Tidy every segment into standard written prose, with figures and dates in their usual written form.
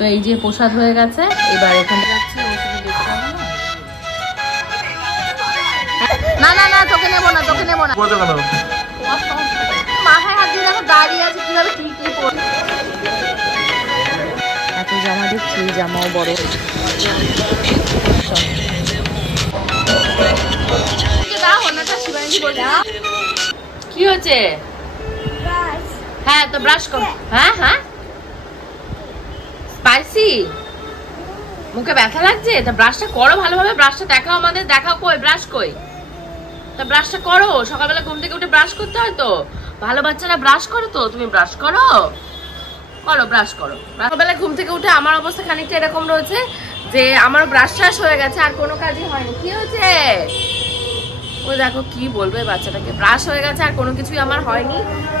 তো এই যে প্রসাদ হয়ে গেছে, এবার এখানে যাচ্ছি। না না না, তোকে নেবো না, তোকে নেবো না। মাথায় হাত দিয়ে দেখো দাঁড়িয়ে আছে কিভাবে টিকলি পড়ে। এত জামা দিচ্ছি, জামাও বড়। কি হচ্ছে? হ্যাঁ তো ব্রাশ কর। হ্যাঁ হ্যাঁ, স্পাইসি, মুখে ব্যথা লাগছে? তা ব্রাশটা করো ভালোভাবে, ব্রাশটা দেখাও আমাদের, দেখাও। কই ব্রাশ কই? তা ব্রাশটা করো, সকালবেলা ঘুম থেকে উঠে ব্রাশ করতে হয় তো, ভালো বাচ্চারা ব্রাশ করো তো। তুমি ব্রাশ করো, করো ব্রাশ করো। সকালবেলা ঘুম থেকে উঠে আমার অবস্থা খানিকটা এরকম রয়েছে যে আমার ব্রাশ শেষ হয়ে গেছে, আর কোনো কাজই হয়নি। কি হয়েছে? ওই দেখো কি বলবে বাচ্চাটাকে, ব্রাশ হয়ে গেছে আর কোনো কিছুই আমার হয়নি।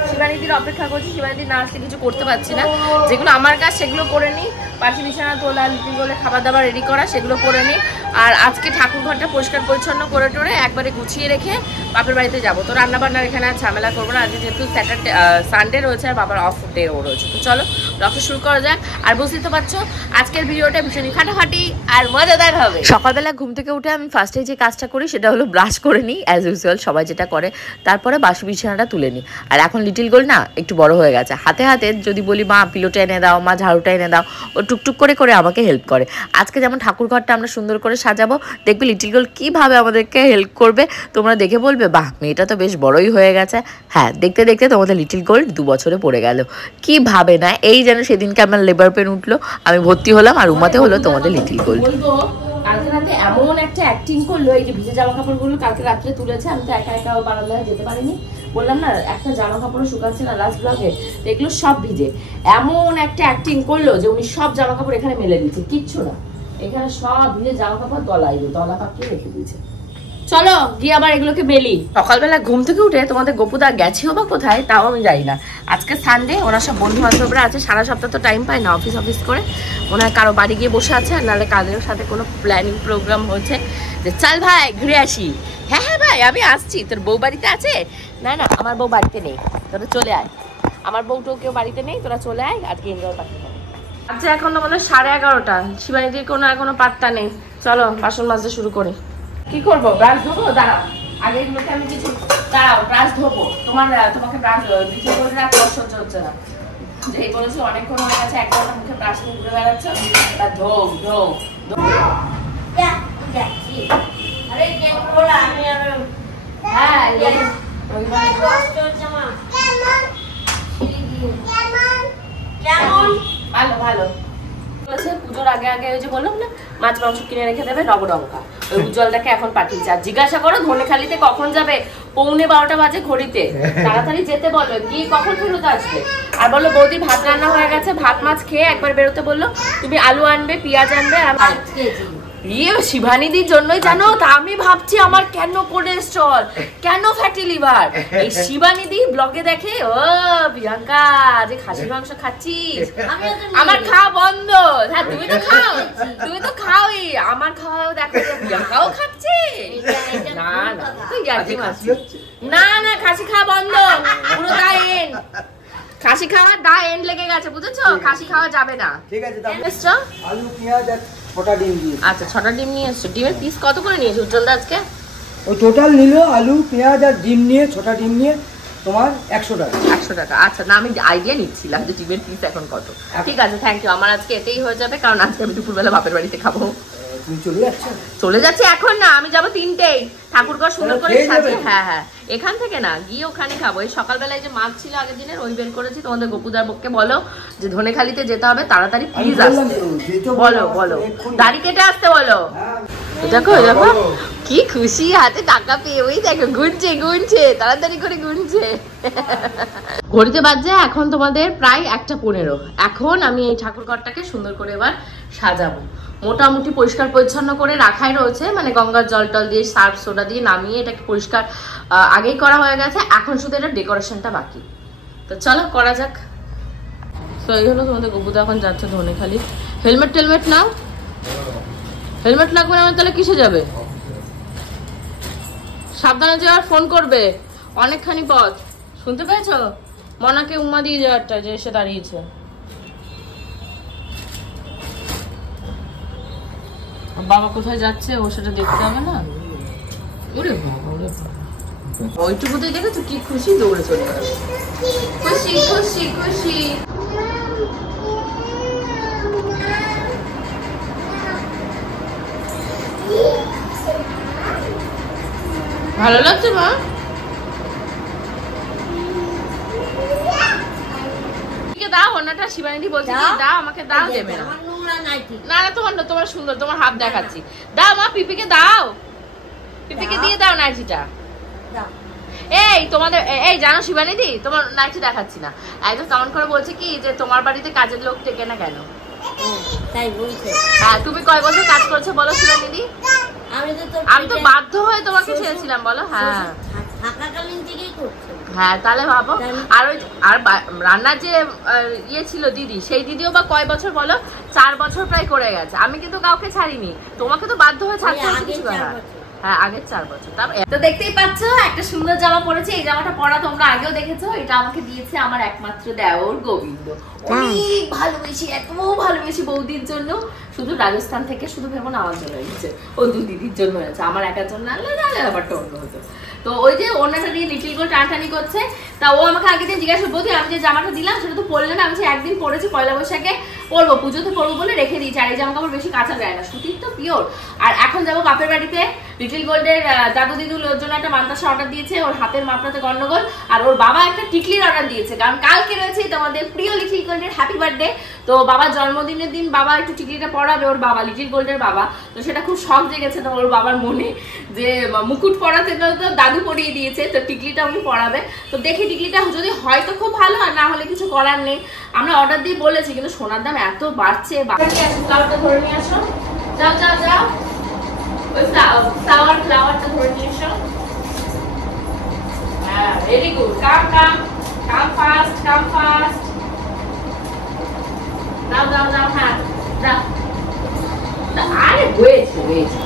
শিবানীদির অপেক্ষা করছি, শিবানীদি না আসলে কিছু করতে পারছি না। যেগুলো আমার কাজ সেগুলো করে নিই, পাশে বিছানা তোলা, লিটিল গোলে খাবার দাবার রেডি করা, সেগুলো করে নিই। আর আজকে ঠাকুর ঘরটা পরিষ্কার পরিচ্ছন্ন করে টোরে একবারে গুছিয়ে রেখে বাপের বাড়িতে যাবো। তো রান্নাবান্নার এখানে আর ঝামেলা করবো না, আজকে যেহেতু স্যাটারডে সানডে রয়েছে আর বাবার অফ ডেও রয়েছে। তো চলো ব্লগটা শুরু করা যাক। আর বুঝতেই তো পারছো আজকের ভিডিওটা ভীষণই ফাটাফাটি আর মজাদার হবে। সকালবেলা ঘুম থেকে উঠে আমি ফার্স্টে যে কাজটা করি সেটা হলো ব্রাশ করে নিই, অ্যাজ ইউজুয়াল সবাই যেটা করে। তারপরে বাসি বিছানাটা তুলে নিই। আর এখন লিটিল গোল না একটু বড় হয়ে গেছে, হাতে হাতে যদি বলি মা পিলোটা এনে দাও, মা ঝাড়ুটা এনে দাও, ও টুকটুক করে করে আমাকে হেল্প করে। আজকে যেমন ঠাকুর ঘরটা আমরা সুন্দর করে সাজাবো, দেখবে লিটিল গোল কীভাবে আমাদেরকে হেল্প করবে। তোমরা দেখে বলবে বাহ মেয়েটা তো বেশ বড়ই হয়ে গেছে। হ্যাঁ, দেখতে দেখতে তোমাদের লিটিল গোল 2 বছরে পড়ে গেল। কীভাবে না, এই যেন সেদিনকে আমার লেবার পেন উঠলো, আমি ভর্তি হলাম আর উমাতে হলো তোমাদের লিটিল গোল। কালকে রাতে এমন একটা অ্যাক্টিং করলো, এই যে ভিজে জামা কাপড়গুলো কালকে রাত্রে তুলেছে, আমি তো একা একা বারান্দায় যেতে পারিনি। বললাম না একটা জামা কাপড়ও শুকাচ্ছে না লাস্ট ব্লগে, এগুলো সব ভিজে। এমন একটা অ্যাক্টিং করলো যে উনি সব জামা কাপড় এখানে মেলে দিচ্ছে, কিচ্ছু না, এখানে সব ভিজে জামা কাপড় দলা পাকিয়ে রেখে দিয়েছে। চলো গিয়ে আবার এগুলোকে মেলি। সকালবেলা ঘুম থেকে উঠে তোমাদের গোপুদা গেছেও বা কোথায় তাও আমি জানি না। আজকে সানডে, ওরা সব বন্ধু বান্ধবরা আছে, সারা সপ্তাহ তো টাইম পায় না, অফিস করে মনে হয় কারো বাড়ি গিয়ে বসে আছে, আর নাহলে কাদের সাথে কোনো প্ল্যানিং প্রোগ্রাম হচ্ছে যে চল ভাই ঘুরে আসি। হ্যাঁ হ্যাঁ ভাই আমি আসছি, তোর বউ বাড়িতে আছে? না না আমার বউ বাড়িতে নেই, তোরা চলে আয়, আমার বউটাও কেউ বাড়িতে নেই, তোরা চলে আয়, আজকে এনজয় করতে হবে। আচ্ছা এখন আমাদের 11:30, শিবানীদির এখনো পাত্তা নেই। চলো বাসন মাজতে শুরু করি। কি করবো, ব্রাশ ধোবো? দাঁড়াও আগে এগুলোকে আমি কিছু, দাঁড়াও ব্রাশ ধোবো। তোমাকে ব্রাশ কিছু করে রাখতে সহ্য হচ্ছে না, যেই বলেছি অনেকক্ষণ হয়ে গেছে, একবার মুখে ব্রাশ নিয়ে ঘুরে বেড়াচ্ছ। তা ধোক ধোক। ভালো ভালো পুজোর আগে আগে ওই যে বললাম না মাছ মাংস কিনে রেখে দেবে নবডঙ্কা, ওই উজ্জ্বলটাকে এখন পাঠিয়েছে। আর জিজ্ঞাসা করো ধনেখালিতে কখন যাবে, 11:45 বাজে ঘড়িতে, তাড়াতাড়ি যেতে বলো, গিয়ে কখন ফেরত আসবে। আর বললো বৌদি ভাত রান্না হয়ে গেছে, ভাত মাছ খেয়ে একবার বেরোতে বললো, তুমি আলু আনবে, পেঁয়াজ আনবে। ইয়ে শিবানীদির জন্যই জানো, তা আমি ভাবছি আমার কেন কোলেস্ট্রল, কেন ফ্যাটি লিভার। এই শিবানীদি ব্লগে দেখে ও প্রিয়াঙ্কা যে খাসির মাংস খাচ্ছিস, আমার খাওয়া বন্ধ। হ্যাঁ তুমি তো খাওই, আমার খাওয়াও দেখো, প্রিয়াঙ্কাও খাচ্ছে। না না তুই গাছি না না, খাসি খাওয়া বন্ধ, পুরো দা এন্ড, খাসি খাওয়া দা এন্ড লেগে গেছে, বুঝেছো? খাসি খাওয়া যাবে না। ঠিক আছে আলু পেঁয়াজ আর 6টা ডিম দিয়ে। আচ্ছা 6টা ডিম নিয়ে এসছো। ডিমের পিস কত করে নিয়েছো উজ্জ্বলদা আজকে? ও টোটাল নিল আলু পেঁয়াজ আর ডিম নিয়ে 6টা ডিম নিয়ে তোমার 100 টাকা। 100 টাকা, আচ্ছা না আমি আইডিয়া নিচ্ছিলাম যে ডিমের পিস এখন কত। ঠিক আছে থ্যাংক ইউ, আমার আজকে এটাই হয়ে যাবে, কারণ আজকে আমি দুপুরবেলা বাপের বাড়িতে খাবো। তুমি চলে যাচ্ছি এখন না, আমি যাবো 3টেই, ঠাকুরঘর সুন্দর করে সাজিয়ে। হ্যাঁ হ্যাঁ এখান থেকে না গিয়ে ওখানে খাবো। এই সকালবেলায় যে মাছ ছিল আগের দিনের, ওই বের করেছি। তোমাদের গোপুদার বককে বলো যে ধনেখালিতে যেতে হবে, তাড়াতাড়ি প্লিজ আসতে বলো, দাড়ি কেটে আসতে বলো। দেখো দেখো কি খুশি, হাতে টাকা পেয়ে, ওই দেখো গুনছে তাড়াতাড়ি করে গুনছে। ঘড়িতে বাজছে এখন তোমাদের প্রায় 1:15। এখন আমি এই ঠাকুরঘরটাকে সুন্দর করে এবার সাজাবো। মোটামুটি পরিষ্কার পরিচ্ছন্ন করে রাখাই রয়েছে, মানে গঙ্গার জল টল দিয়ে সার্ফ সোডা দিয়ে নামিয়ে এটাকে পরিষ্কার আগেই করা হয়ে গেছে। এখন শুধু এটা ডেকোরেশনটা বাকি। তো চলো করা যাক। তো এই হলো তোমাদের গোপুদা এখন যাচ্ছে ধনেখালি। হেলমেট টেলমেট নাও, হেলমেট লাগবে না তাহলে কিসে যাবে? সাবধানে যাওয়ার, ফোন করবে, অনেকখানি পথ, শুনতে পেয়েছো? মনাকে উম্মা দিয়ে যাওয়ারটা যে এসে দাঁড়িয়েছে। বাবা কোথায় যাচ্ছে ও সেটা দেখতে হবে না। ওরে বাবা, ওরে বাবা, ওইটুকুতেই দেখেছো কি খুশি, দৌড়ে চলে গেল। খুশি খুশি খুশি। ভালো লাগছে মা? দাও ওনাটা, শিবানীদি বলছে দাও আমাকে, দাও। দেবে না, না না তোমার, তোমার সুন্দর, তোমার হাত দেখাচ্ছি। দাও মা, পিপিকে দাও, পিপিকে দিয়ে দাও নাইটিটা। এই তোমাদের এই জানো শিবানীদি, তোমার নাইটি দেখাচ্ছি না, একদম কমেন্ট করে বলছে কি যে তোমার বাড়িতে কাজের লোক টেকে না কেন? তাই বলছে। হ্যাঁ, তুমি কয় বছর কাজ করছো বলো শিবানীদি? আমি তো বাধ্য হয়ে তোমাকে ছেড়েছিলাম বলো। হ্যাঁ থাকাকালীন থেকেই করছে। হ্যাঁ তাহলে ভাবো। আর ওই আর রান্নার যে ইয়ে ছিল দিদি, সেই দিদিও বা কয় বছর বলো? 4 বছর প্রায় করে গেছে। আমি কিন্তু কাউকে ছাড়িনি, তোমাকে তো বাধ্য হয়ে ছাড়তে হচ্ছে কিছু না। হ্যাঁ আগের 4 বছর। তো দেখতেই পাচ্ছ একটা সুন্দর জামা পরেছে। এই জামাটা পরা তোমরা আগেও দেখেছো। এটা আমাকে দিয়েছে আমার একমাত্র দেওর গোবিন্দ। অনেক ভালোবেসি, এত ভালোবেসি বৌদির জন্য। শুধু রাজস্থান থেকে, শুধু ভেবো না আমার জন্য এনেছে, ও 2 দিদির জন্য এনেছে, আমার একার জন্য আনলে না ব্যাপারটা অন্য হতো। তো ওই যে ওনাটা দিয়ে লিটিল গোল টানটানি করছে। তা ও আমাকে আগের দিন জিজ্ঞাসা করবো আমি যে জামাটা দিলাম সেটা তো পরলে না। আমি একদিন পরেছি পয়লা বৈশাখে পরবো, পুজোতে পরবো বলে রেখে দিয়েছি। আর এই জামা কাপড় বেশি কাঁচা যায় না, সুতির তো পিওর। আর এখন যাবো বাপের বাড়িতে, লিটিল গোল্ডের দাদু দিদুর জন্য একটা মান্তাসা অর্ডার দিয়েছে, ওর হাতের মাপটাতে গন্ডগোল। আর ওর বাবা একটা টিকলির অর্ডার দিয়েছে, কারণ কালকে রয়েছে তোমাদের প্রিয় লিটিল গোল্ডের হ্যাপি বার্থডে। তো বাবার জন্মদিনের দিন বাবা একটু টিকলিটা পরাবে, ওর বাবা লিটিল গোল্ডের বাবা। তো সেটা খুব শখ জেগেছে তো ওর বাবার মনে, যে মুকুট পরাতে তো দাদু পরিয়ে দিয়েছে, তো টিকলিটা উনি পরাবে। তো দেখি টিকলিটা যদি হয় তো খুব ভালো, আর না হলে কিছু করার নেই। আমরা অর্ডার দিয়ে বলেছি, কিন্তু সোনার দাম এত বাড়ছে। ফ্লাওয়ারটা ধরে নিয়ে আসো, যাও যাও যাও, ওই ফ্লাওয়ারটা ধরে নিয়ে এসো। হ্যাঁ ভেরি গুড, কাম কাম কাম ফাস্ট, কাম ফাস্ট। দাও দাও দাও, হ্যাঁ দাও। আরে হয়েছে হয়েছে।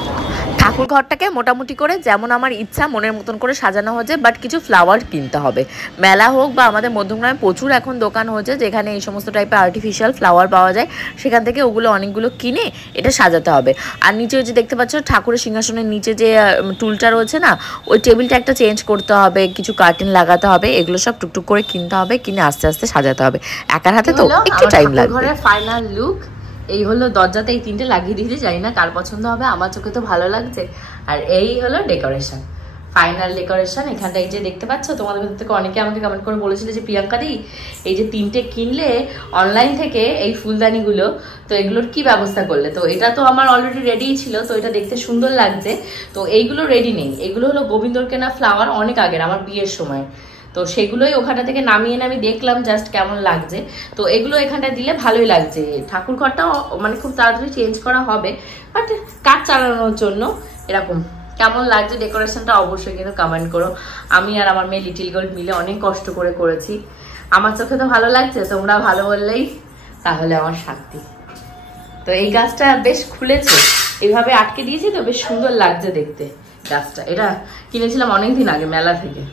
ঠাকুর ঘরটাকে মোটামুটি করে যেমন আমার ইচ্ছা মনের মতন করে সাজানো হয়েছে, বাট কিছু ফ্লাওয়ার কিনতে হবে। মেলা হোক বা আমাদের মধ্যমগ্রামে প্রচুর এখন দোকান হয়েছে যেখানে এই সমস্ত টাইপের আর্টিফিশিয়াল ফ্লাওয়ার পাওয়া যায়, সেখান থেকে ওগুলো অনেকগুলো কিনে এটা সাজাতে হবে। আর নিচে যে দেখতে পাচ্ছ ঠাকুরের সিংহাসনের নিচে যে টুলটা রয়েছে না, ওই টেবিলটা একটা চেঞ্জ করতে হবে, কিছু কার্টেন লাগাতে হবে, এগুলো সব টুকটুক করে কিনতে হবে, কিনে আস্তে আস্তে সাজাতে হবে। একার হাতে তো একটু টাইম লাগবে। ঘরের ফাইনাল লুক এই হলো। দরজাতে এই 3টে লাগিয়ে দিয়েছি, জানি না কার পছন্দ হবে, আমার চোখে তো ভালো লাগছে। আর এই হলো ডেকোরেশন, ফাইনাল ডেকোরেশন। এখানটা এই যে দেখতে পাচ্ছ, তোমাদের ভেতর থেকে অনেকে আমাকে কমেন্ট করে বলেছিল যে প্রিয়াঙ্কা দি এই যে 3টে কিনলে অনলাইন থেকে এই ফুলদানিগুলো, তো এগুলোর কি ব্যবস্থা করলে? তো এটা তো আমার অলরেডি রেডি ছিল, তো এটা দেখতে সুন্দর লাগছে। তো এইগুলো রেডি নেই, এগুলো হলো গোবিন্দর কেনা ফ্লাওয়ার অনেক আগের, আমার বিয়ের সময়। তো সেগুলোই ওখানটা থেকে নামিয়ে আমি দেখলাম জাস্ট কেমন লাগছে। তো এগুলো এখানটা দিলে ভালোই লাগছে। ঠাকুর ঘরটা মানে খুব তাড়াতাড়ি চেঞ্জ করা হবে, বাট কাজ চালানোর জন্য এরকম কেমন লাগছে ডেকোরেশনটা অবশ্যই কিন্তু কমেন্ট করো। আমি আর আমার মেয়ে লিটিল গোল্ড মিলে অনেক কষ্ট করে করেছি, আমার চোখে তো ভালো লাগছে, তোমরা ভালো বললেই তাহলে আমার শান্তি। তো এই গাছটা বেশ খুলেছে, এইভাবে আটকে দিয়েছি তো বেশ সুন্দর লাগছে দেখতে গাছটা। এটা কিনেছিলাম অনেকদিন আগে মেলা থেকে।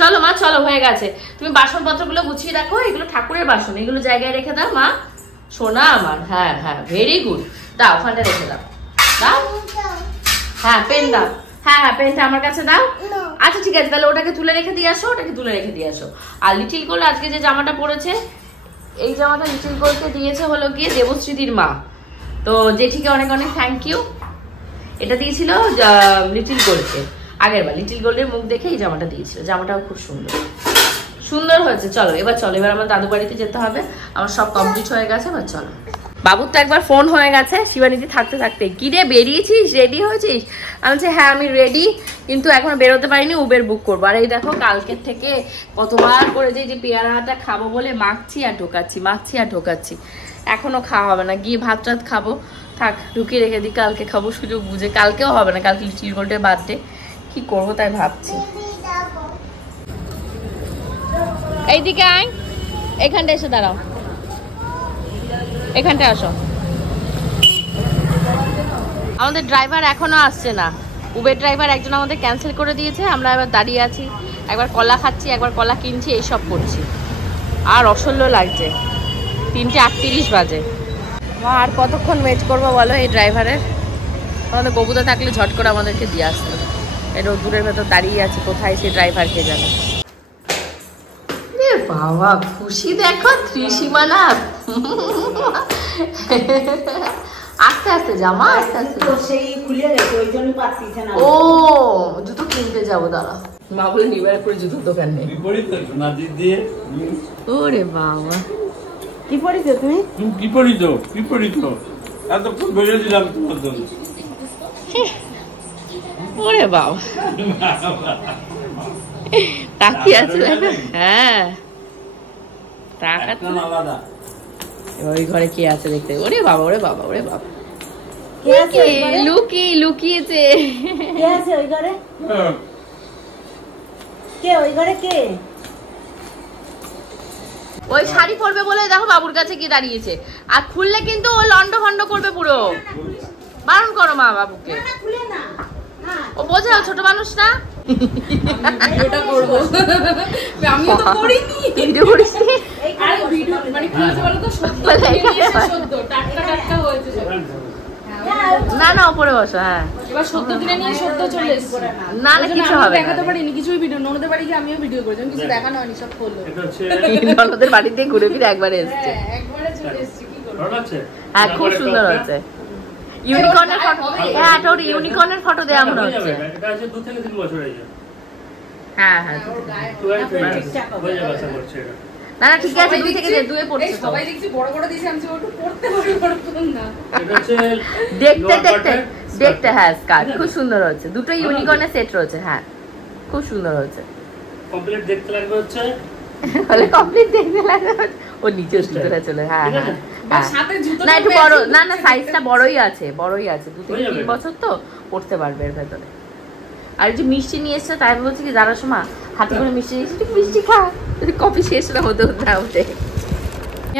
চলো মা চলো, হয়ে গেছে। তুমি বাসনপত্রগুলো গুছিয়ে রাখো, এগুলো ঠাকুরের বাসন, এগুলো জায়গায় রেখে দাও মা, সোনা আমার। হ্যাঁ হ্যাঁ ভেরি গুড, দাও ওখানটা রেখে দাও, দাও। হ্যাঁ পেন দাও, হ্যাঁ হ্যাঁ পেনটা আমার কাছে দাও। আচ্ছা ঠিক আছে, তাহলে ওটাকে তুলে রেখে দিয়ে আসো, ওটাকে তুলে রেখে দিয়ে আসো। আর লিটিল গোল্ড আজকে যে জামাটা পরেছে, এই জামাটা লিটিল গোল্ডকে দিয়েছে হলো গিয়ে দেবশ্রীদির মা। তো জেঠিকে অনেক অনেক থ্যাংক ইউ। এটা দিয়েছিল লিটিল গোল্ডকে আগের বার, লিটিল গোল্ডের মুখ দেখে এই জামাটা দিয়েছিল। জামাটাও খুব সুন্দর সুন্দর হয়েছে। চলো এবার, চলো এবার আমার দাদু বাড়িতে যেতে হবে, আমার সব কমপ্লিট হয়ে গেছে। এবার চলো। বাবুর তো একবার ফোন হয়ে গেছে শিবানীদি থাকতে থাকতে, কি রে বেরিয়েছিস, রেডি হয়েছিস? আমি বলছি হ্যাঁ আমি রেডি, কিন্তু এখন বেরোতে পারিনি, উবের বুক করবো। আর এই দেখো কালকের থেকে কতবার করে যে পেয়ারাটা খাবো বলে মাখছি আর ঢোকাচ্ছি, মাখছি আর ঢোকাচ্ছি, এখনো খাওয়া হবে না। গিয়ে ভাত টাত খাবো, থাক ঢুকিয়ে রেখে দিই, কালকে খাবো সুযোগ বুঝে। কালকেও হবে না, কালকে লিটিল গোল্ডের বার্থডে, কি করবো তাই ভাবছি। এইদিকে আয়, এখানটা এসে দাঁড়াও, এখানটা আসো। আমাদের ড্রাইভার এখনো আসছে না, উবের ড্রাইভার একজন আমাদের ক্যান্সেল করে দিয়েছে। আমরা এবার দাঁড়িয়ে আছি, একবার কলা খাচ্ছি, একবার কলা কিনছি, এইসব করছি। আর অসহ্য লাগছে, 3:38 বাজে। আর কতক্ষণ ওয়েট করবো বলো এই ড্রাইভারের? তাহলে ববুদা থাকলে ঝট করে আমাদেরকে দিয়ে আসতো। এই রোদ্দুরের ভেতর দাঁড়িয়ে আছে, কোথায় সে ড্রাইভারকে জানে। বাবা খুশি দেখো ত্রিসীমানা। আস্তে আস্তে জামা, আস্তে আস্তে। সেই খুলে গেছে, ওই জন্য পাচ্ছিছে না। ও জুতো কিনতে যাবো দাঁড়া। মা বলে নিবার করে জুতোর দোকান নেই। ওরে বাবা কি পড়িছো তুমি? কি পড়িছো এতক্ষণ বেড়ে দিলাম তোমার জন্য। ওরে বাবা তাকিয়ে আছে দেখো। হ্যাঁ আলাদা ওই ঘরে কে আছে দেখতে। ওরে বাবা ওরে বাবা ওরে বাবা কে আছে ওই ঘরে? লুকিয়েছে। কে আছে ওই ঘরে? কে ওই ঘরে কে? ওই শাড়ি পরবে বলে দেখো বাবুর কাছে কি দাঁড়িয়েছে। আর খুললে কিন্তু ও লন্ড ভন্ড করবে পুরো। বারণ করো মা বাবুকে। খুলে না। ও বোঝে ছোট মানুষ না। ভিডিওটা করব। আমিও তো করিনি। ভিডিও করিস নি? আর ভিডিও মানে কি হয়েছে বলো তো, সদ্য সদ্য টাটকা হয়েছে সব। না না উপরে বসো। হ্যাঁ এবার সদ্য দিনে নিয়ে সদ্য চলে এসেছে। না না কিছু হবে না। দেখাতে পারিনি কিছুই ভিডিও। ননদের বাড়ি গিয়ে আমিও ভিডিও করেছি, কিছু দেখানো হয়নি, সব করলো। এটা হচ্ছে ননদের বাড়িতে ঘুরে ফিরে একবারে এসছে। হ্যাঁ একবারে চলে এসেছি, কি করব। ভালো আছে? হ্যাঁ খুব সুন্দর হচ্ছে। ইউনিকর্নের ফটো। হ্যাঁ তোর ইউনিকর্নের ফটো দেয়া মনে হচ্ছে। এটা আছে 2 থেকে 3 বছর এই যে। হ্যাঁ হ্যাঁ হয়ে যাবে আশা করছি এটা। না না ঠিক আছে 2 থেকে 2 এ পড়ছে তো। সবাই দেখছি বড় বড় দিয়েছে, আমি ওটা পড়তে পারি পড়তাম না। এটা হচ্ছে দেখতে হ্যাঁ স্কার্ট খুব সুন্দর হচ্ছে। দুটো ইউনিকর্নের সেট রয়েছে। হ্যাঁ খুব সুন্দর হচ্ছে। কমপ্লিট দেখতে লাগবে হচ্ছে বলে কমপ্লিট দেখতে লাগে। ও নিচে জুতোটা চলে। হ্যাঁ হ্যাঁ আর সাথে জুতো না একটু বড়। না না সাইজটা বড়ই আছে 2 থেকে 3 বছর তো পড়তে পারবে এর ভেতরে। আর যে মিষ্টি নিয়ে এসছে তাই বলছি কি যারা সময় হাতে করে মিষ্টি নিয়ে এসে মিষ্টি খা, কফি শেষ না হতে হতে।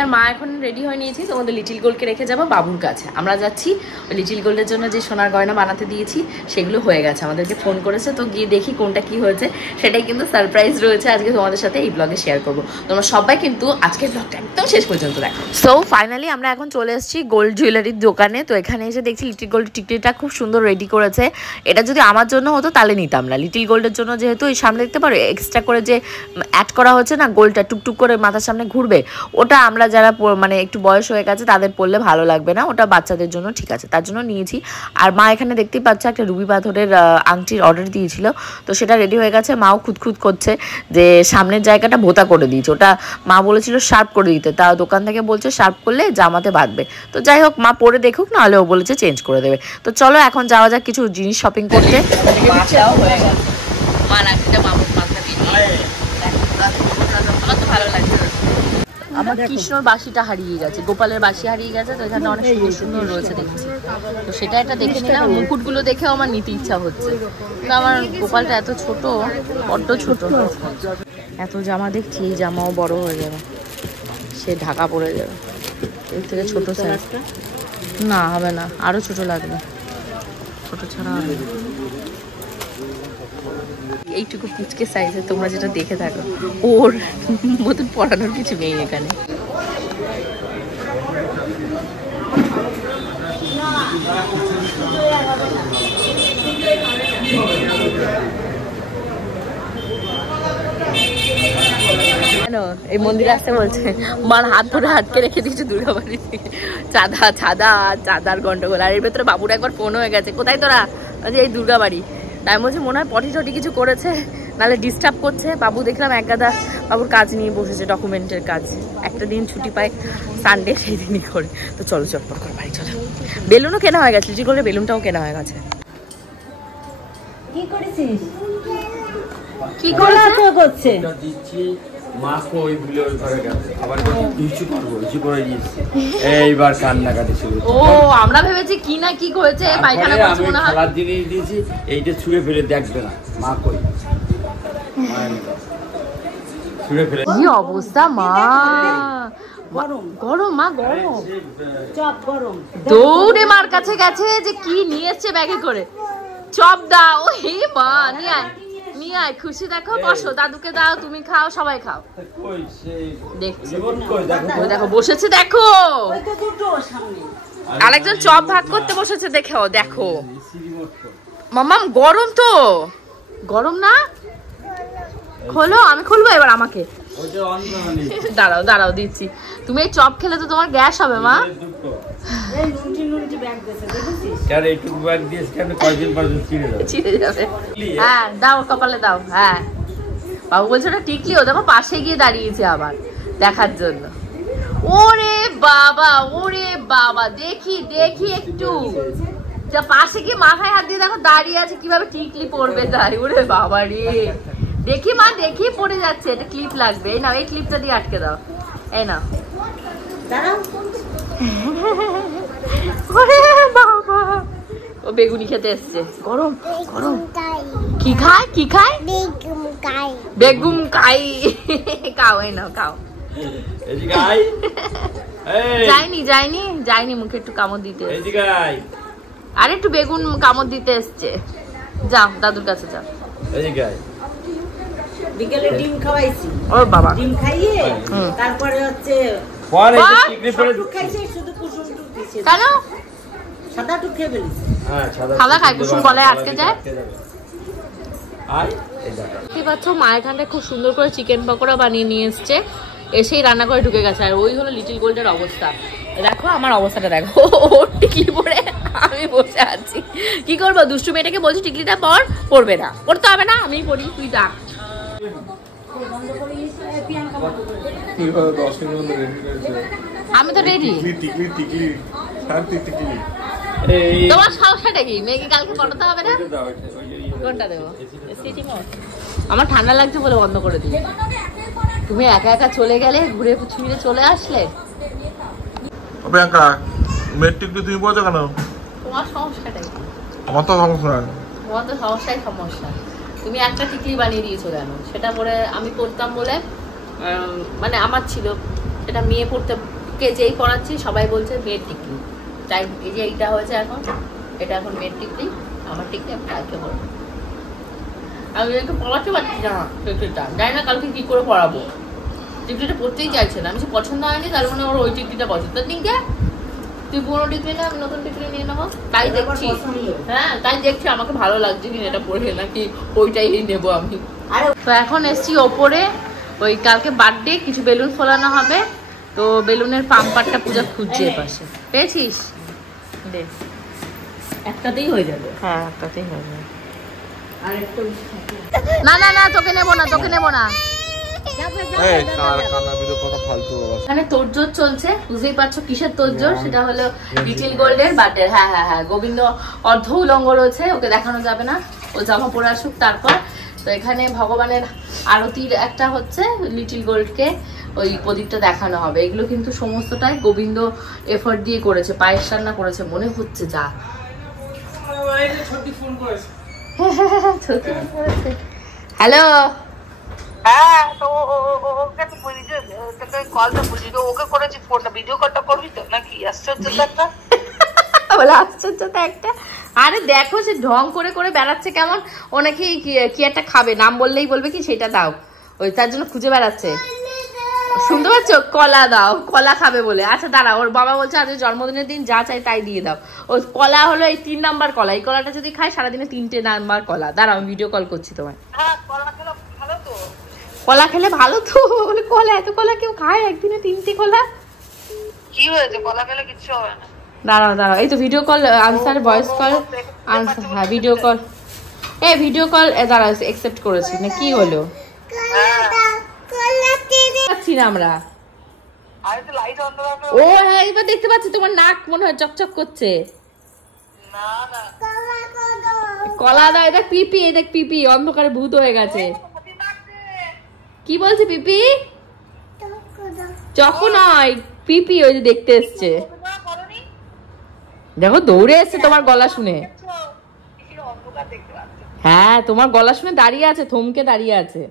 আর মা এখন রেডি হয়ে নিয়েছি, তোমাদের লিটিল গোল্ডকে রেখে যাবো বাবুর কাছে। আমরা যাচ্ছি ওই লিটিল গোল্ডের জন্য যে সোনার গয়না বানাতে দিয়েছি সেগুলো হয়ে গেছে, আমাদেরকে ফোন করেছে, তো গিয়ে দেখি কোনটা কি হয়েছে। সেটাই কিন্তু সারপ্রাইজ রয়েছে আজকে তোমাদের সাথে এই ব্লগে শেয়ার করবো। তোমরা সবাই কিন্তু আজকের ব্লগটা একদম শেষ পর্যন্ত দেখো। সো ফাইনালি আমরা এখন চলে এসেছি গোল্ড জুয়েলারির দোকানে। তো এখানে এসে দেখছি লিটিল গোল্ড টিকটিটা খুব সুন্দর রেডি করেছে। এটা যদি আমার জন্য হতো তাহলে নিতাম না। লিটিল গোল্ডের জন্য যেহেতু এই সামনে দেখতে পারো এক্সট্রা করে যে অ্যাড করা হচ্ছে না, গোল্ডটা টুকটুক করে মাথার সামনে ঘুরবে, ওটা আমরা যারা মানে একটু বয়স হয়ে গেছে তাদের পরলে ভালো লাগবে না, ওটা বাচ্চাদের জন্য ঠিক আছে, তার জন্য নিয়েছি। আর মা এখানে দেখতেই পাচ্ছে একটা রুবি পাথরের আংটির অর্ডার দিয়েছিল, তো সেটা রেডি হয়ে গেছে। মাও খুঁতখুত করছে যে সামনের জায়গাটা ভোতা করে দিয়েছে, ওটা মা বলেছিল শার্প করে দিতে, তা দোকান থেকে বলছে শার্প করলে জামাতে বাঁধবে। তো যাই হোক মা পরে দেখুক, নাহলে ও বলেছে চেঞ্জ করে দেবে। তো চলো এখন যাওয়া যাক কিছু জিনিস শপিং করতে। মাছাও হয়ে গেছে। মা রাখতে বাবুর মাথা দিয়ে আমার তো ভালো লাগছে। আমার কৃষ্ণর বাঁশিটা হারিয়ে গেছে, গোপালের বাঁশি হারিয়ে গেছে, তো এখানে অনেক সুন্দর সুন্দর রয়েছে দেখছি। তো সেটা একটা দেখে নিলাম। মুকুটগুলো দেখেও আমার নিতে ইচ্ছা হচ্ছে, তো আমার গোপালটা এত ছোট, বড্ড ছোট। এত জামা দেখছি, এই জামাও বড় হয়ে যাবে, সে ঢাকা পড়ে যাবে। এর থেকে ছোট সাইজ না হবে না, আরো ছোট লাগবে, ছোট ছাড়া হবে। এইটুকু পুচকে সাইজে তোমরা যেটা দেখে থাকো, ওর মতন পড়ানোর কিছু নেই এখানে। এই মন্দিরে আসতে বলছে, মার হাত ধরে হাতকে রেখে দিয়েছে দুর্গা বাড়িতে। চাঁদার গন্ডগোল। আর এর ভেতরে বাবুর একবার ফোন হয়ে গেছে, কোথায় তোরা? এই দুর্গা বাড়ি। তাই বলছে মনে হয় পটি টটি কিছু করেছে, নাহলে ডিস্টার্ব করছে। বাবু দেখলাম এক গাদা বাবুর কাজ নিয়ে বসেছে, ডকুমেন্টের কাজ। একটা দিন ছুটি পায় সানডে, সেই দিনই করে। তো চলো চটপট করে বাড়ি চলো। বেলুনও কেনা হয়ে গেছে, লিচি করে বেলুনটাও কেনা হয়ে গেছে। কি করেছিস? কি করে করছে? দিচ্ছি মা কই ভুলে ওই ঘরে গেছে, আবার কিছু করবো কিছু করে দিয়েছে, এইবার কান্নাকাটি শুরু। ও আমরা ভেবেছি কি না কি করেছে, পায়খানা করছে মনে হয়। খেলার জিনিস দিয়েছি, এইটা ছুঁড়ে ফেলে দেখবে না, মা কই ছুঁড়ে ফেলে। কি অবস্থা মা, গরম গরম মা, গরম চপ গরম। দৌড়ে মার কাছে গেছে যে কি নিয়ে এসছে ব্যাগে করে। চপ দাও, হে মা নিয়ে আয় নিয়ে আয়। খুশি দেখো, বসো, দাদুকে দাও, তুমি খাও, সবাই খাও। দেখছি দেখো বসেছে, দেখো ওই তো দুটো সামনে। আরেকজন চপ ভাগ করতে বসেছে, দেখো দেখো মাম্মাম। গরম তো, গরম না? খোলো, আমি খুলবো এবার আমাকে। দাঁড়াও দাঁড়াও দিচ্ছি। তুমি এই চপ খেলে তো তোমার গ্যাস হবে মা। ছিঁড়ে যাবে। হ্যাঁ দাও, কপালে দাও। হ্যাঁ বাবু বলছে ওটা টিকলি। ও দেখো পাশে গিয়ে দাঁড়িয়েছে আবার দেখার জন্য। ওরে বাবা, ওরে বাবা, দেখি দেখি একটু। যা পাশে গিয়ে মাথায় হাত দিয়ে দেখো দাঁড়িয়ে আছে, কিভাবে টিকলি পড়বে তাই। ওরে বাবা রে, দেখি মা দেখি পড়ে যাচ্ছে। এটা ক্লিপ লাগবে। এই নাও, এই ক্লিপটা দিয়ে আটকে দাও। এই নাও। ওরে বাবা, ও বেগুনি খেতে এসছে। গরম গরম। কি খায় কি খায়? বেগুন খাই। খাও, এই নাও খাও। যায়নি যায়নি যায়নি, মুখে একটু কামড় দিতে। আরে একটু বেগুন কামড় দিতে এসছে। যাও দাদুর কাছে যাও। বিকেলে ডিম খাওয়াইছি। ও বাবা, ডিম খাইয়ে তারপরে হচ্ছে খাইছে, শুধু কুসুম দিয়েছে। কেন? সাদা টুক খেয়ে ফেলেছি। সাদা খাই, কুসুম গলায় আটকে যায়। দেখতে পাচ্ছ মা এখানটা খুব সুন্দর করে চিকেন পকোড়া বানিয়ে নিয়ে এসছে। এসেই রান্না করে ঢুকে গেছে। আর ওই হলো লিটিল গোল্ডের অবস্থা। দেখো আমার অবস্থাটা দেখো, ওর টিকলি পরে আমি বসে আছি। কি করবো, দুষ্টু মেয়েটাকে বলছি টিকলিটা পর, পড়বে না, পড়তে হবে না, আমি পড়ি, তুই ডাক। আমি তো রেডি। তোমার সমস্যাটা কি? মেয়েকে কালকে পড়াতে হবে না? কোনটা দেবো? আমার ঠান্ডা লাগছে বলে বন্ধ করে দিই। তুমি একা একা চলে গেলে, ঘুরে ফিরে চলে আসলে। প্রিয়াঙ্কা, মেট্রিক তুমি বলছো কেন? তোমার সমস্যাটাই। আমার তো সমস্যা নাই। তোমার তো সমস্যাই সমস্যা। তুমি একটা টিকলি বানিয়ে দিয়েছো কেন? সেটা পরে আমি পড়তাম বলে, মানে আমার ছিল এটা, মেয়ে পড়তে কে যেই পড়াচ্ছি সবাই বলছে মেয়ের টিকলি। তাই এই যে এইটা হয়েছে এখন, এটা এখন মেয়ের টিকলি। আমার টিকলি আমি কালকে পড়বো। আমি একটু পড়াতে পারছি না টিকলিটা, জানি না কালকে কি করে পড়াবো। টিকলিটা পড়তেই চাইছে না। আমি সে পছন্দ হয়নি, তার মানে ওর ওই টিকলিটা পছন্দ। দিনকে তুই পুরো টিকলি না, আমি নতুন টিকলি নিয়ে নেবো। তাই দেখছি, হ্যাঁ তাই দেখছি আমাকে ভালো লাগছে কিনা এটা পড়ে, নাকি ওইটাই নেবো আমি। তো এখন এসছি ওপরে, ওই কালকে বার্থডে, কিছু বেলুন ফোলানো হবে। তো বেলুনের পাম্পারটা পূজা খুঁজছে পাশে। পেয়েছিস? দে, একটাতেই হয়ে যাবে। হ্যাঁ একটাতেই হয়ে যাবে। না না না, তোকে নেবো না, তোকে নেবো না। এখানে তোড়জোড় চলছে, বুঝতেই পারছো কিসের তোড়জোড়। সেটা হলো লিটিল গোল্ডের বার্থডে। হ্যাঁ হ্যাঁ হ্যাঁ, গোবিন্দ অর্ধ উলঙ্গ রয়েছে, ওকে দেখানো যাবে না, ও জামা পরে আসুক তারপর। তো এখানে ভগবানের আরতির একটা হচ্ছে, লিটিল গোল্ডকে ওই প্রদীপটা দেখানো হবে। এগুলো কিন্তু সমস্তটাই গোবিন্দ এফোর্ট দিয়ে করেছে, পায়েস রান্না করেছে মনে হচ্ছে। যা হ্যালো, হ্যাঁ তো ওকে তো বলি যে তোকে কলটা বুঝি তো, ওকে করেছি ফোনটা, ভিডিও কলটা করবি তো নাকি? আশ্চর্য একটা বলে, আশ্চর্য তো একটা। আরে দেখো সে ঢং করে করে বেড়াচ্ছে কেমন। ও নাকি কি একটা খাবে, নাম বললেই বলবে কি সেটা দাও, ওই তার জন্য খুঁজে বেড়াচ্ছে। শুনতে পাচ্ছ? কলা দাও, কলা খাবে বলে। আচ্ছা দাঁড়া, ওর বাবা বলছে আজ জন্মদিনের দিন যা চাই তাই দিয়ে দাও। ও কলা হলো এই 3 নাম্বার কলা, এই কলাটা যদি খায় সারাদিনে 3টে নাম্বার কলা। দাঁড়াও আমি ভিডিও কল করছি তোমায়। হ্যাঁ কলা খেলে ভালো তো। কলা খেলে ভালো তো? বলে কলা, এত কলা কেউ খায় একদিনে 3টে কলা? কি হয়েছে, কলা খেলে কিচ্ছু হবে না। দাঁড়াও দাঁড়াও, এই তো video call answer, voice call answer. হ্যাঁ ভিডিও কল, এই ভিডিও কল দাঁড়াও অ্যাকসেপ্ট করেছি না, কি হলো? পাচ্ছি না আমরা। আরে তো লাইট অন করা। ও হ্যাঁ এবার দেখতে পাচ্ছি, তোমার নাক মনে হয় চকচক করছে। না না কলা দাও, এটা পিপি, এই দেখ পিপি অন্ধকারে ভূত হয়ে গেছে। কি বলছে পিপি? চকো নয় পিপি, ওই যে দেখতে এসছে। দেখো দৌড়ে এসছে তোমার গলা শুনে। হ্যাঁ তোমার গলা শুনে দাঁড়িয়ে আছে, থমকে দাঁড়িয়ে আছে।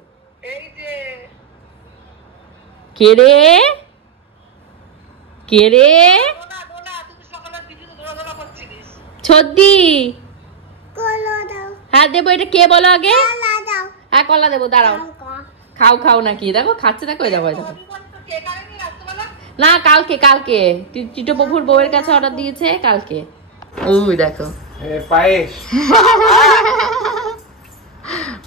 কে রে? কে রে? ছদ্দি। হ্যাঁ দেবো, এটা কে বলো আগে? হ্যাঁ কলা দেবো, দাঁড়াও। খাও খাও নাকি, দেখো খাচ্ছে, দেখো দেখো দেখো। না কালকে কালকে টিটো প্রভুর বউয়ের কাছে অর্ডার দিয়েছে কালকে। ওই দেখো পায়েস,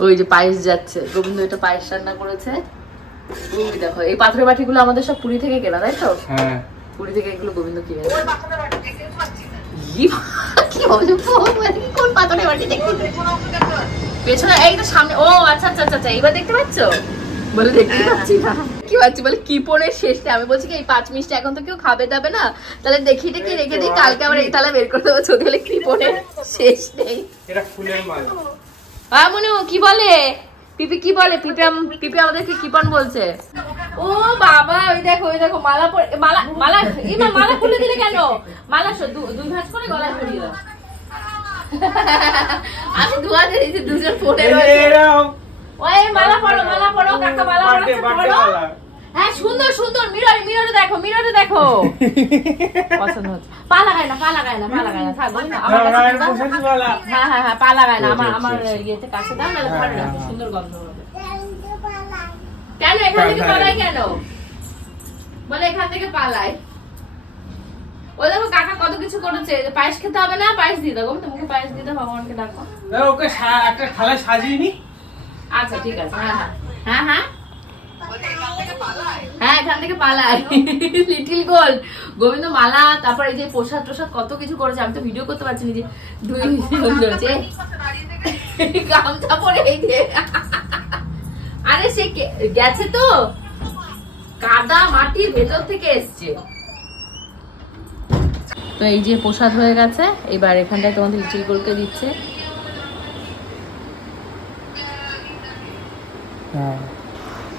ওই যে পায়েস যাচ্ছে, গোবিন্দ এটা পায়েস রান্না করেছে। ওই দেখো এই পাথরের বাটিগুলো আমাদের সব পুরী থেকে কেনা, তাই তো? হ্যাঁ পুরী থেকে এগুলো গোবিন্দ কিনে ওই পাথরের বাটি দেখতে পাচ্ছি না। কি বলছো? কোন পাথরের বাটি দেখতে? পেছনে এইটা সামনে। ও আচ্ছা আচ্ছা আচ্ছা, এইবার দেখতে পাচ্ছ? বলে দেখতে পাচ্ছি না কি পাচ্ছি বলে কি পনের শেষটা। আমি বলছি কি এই 5 মিনিট এখন তো কেউ খাবে যাবে না, তাহলে দেখিটা কি রেখে দিই, কালকে আবার এই তালা বের করে দেবো। চোখে গেলে কি পনের শেষ নেই। এটা ফুলের মালা। মনু কি বলে? পিপি কি বলে? পিপি আমাদেরকে কিপন বলছে। ও বাবা ওই দেখো মালা মালা মালা মালা খুলে দিলে কেন? মালা দুই ভাঁজ করে গলায় পরিয়ে দাও। আমি দুয়া দিয়েছি, দুজন পরে রয়েছে। ওই মালা পড়ো কাকা, মালা পড়ো। হ্যাঁ সুন্দর সুন্দর, মিররে দেখো পছন্দ হচ্ছে। পা লাগায় না থাক বলি না আমার কাছে। হ্যাঁ পা লাগায় না, আমার ইয়েতে কাছে দাও না, ভালো লাগবে, সুন্দর গন্ধ হবে। কেন এখান থেকে পালাই কেন? বলে এখান থেকে পালাই। ওই দেখো কাকা কত কিছু করেছে। পায়েস খেতে হবে না, পায়েস দিয়ে দাও। তোমাকে পায়েস দিয়ে দাও, ভগবানকে ডাকো। ওকে একটা থালায় সাজিয়ে নি। আচ্ছা ঠিক আছে। হ্যাঁ এখান থেকে পালাই। লিটিল গোল্ড গোবিন্দ মালা, তারপর এই যে প্রসাদ কত কিছু করেছে। আমি তো ভিডিও করতে পারছি না, যে দুই হয়েছে গামছা পরে। এই যে আরে সে গেছে তো, কাদা মাটির ভেতর থেকে এসছে। তো এই যে প্রসাদ হয়ে গেছে, এবার এখানটায় তোমাদের লিটিল গোল্ডকে দিচ্ছে।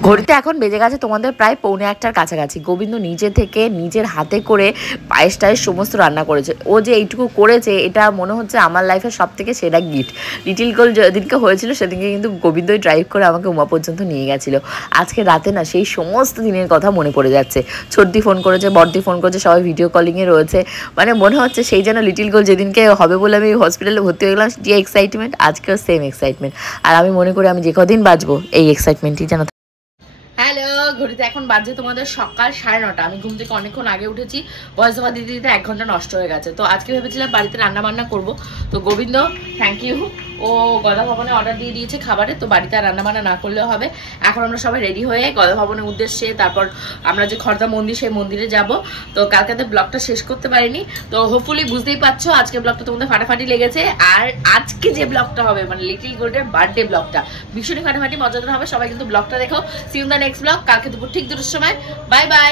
ঘড়িতে এখন বেজে গেছে তোমাদের প্রায় 1:45টার কাছাকাছি। গোবিন্দ নিজে থেকে নিজের হাতে করে পায়েস টায়েস সমস্ত রান্না করেছে। ও যে এইটুকু করেছে এটা মনে হচ্ছে আমার লাইফের সব থেকে সেরা গিফট। লিটিল গোল্ড যেদিনকে হয়েছিল সেদিনকে কিন্তু গোবিন্দই ড্রাইভ করে আমাকে উমা পর্যন্ত নিয়ে গেছিলো। আজকে রাতে না সেই সমস্ত দিনের কথা মনে পড়ে যাচ্ছে। ছোটদি ফোন করেছে, বড়দি ফোন করেছে, সবাই ভিডিও কলিংয়ে রয়েছে। মানে মনে হচ্ছে সেই যেন লিটিল গোল্ড যেদিনকে হবে বলে আমি হসপিটালে ভর্তি হয়ে গেলাম, যে এক্সাইটমেন্ট আজকেও সেম এক্সাইটমেন্ট। আর আমি মনে করি আমি যে কদিন বাঁচবো এই এক্সাইটমেন্টই যেন। হ্যালো, ঘড়িতে এখন বাজে তোমাদের সকাল 9:30। আমি ঘুম থেকে অনেকক্ষণ আগে উঠেছি, ভয়েস ওভার দিতে দিতে 1 ঘন্টা নষ্ট হয়ে গেছে। তো আজকে ভেবেছিলাম বাড়িতে রান্না বান্না করবো। তো গোবিন্দ থ্যাংক ইউ, ও গদা ভবনে অর্ডার দিয়ে দিয়েছে খাবারে, তো বাড়িতে আর রান্না বান্না না করলেও হবে। এখন আমরা সবাই রেডি হয়ে গদা ভবনের উদ্দেশ্যে, তারপর আমরা যে খর্দা মন্দির সেই মন্দিরে যাব। তো কালকাতে ব্লগটা শেষ করতে পারিনি, তো হোপফুলি বুঝতেই পারছো আজকে ব্লগটা তোমাদের ফাটাফাটি লেগেছে। আর আজকে যে ব্লগটা হবে মানে লিটিল গোল্ডের বার্থডে ব্লগটা ভীষণই ফাটাফাটি মজাদার হবে। সবাই কিন্তু ব্লগটা দেখো। See you in the next blog, কালকে দুপুর ঠিক 2টার সময়। Bye by.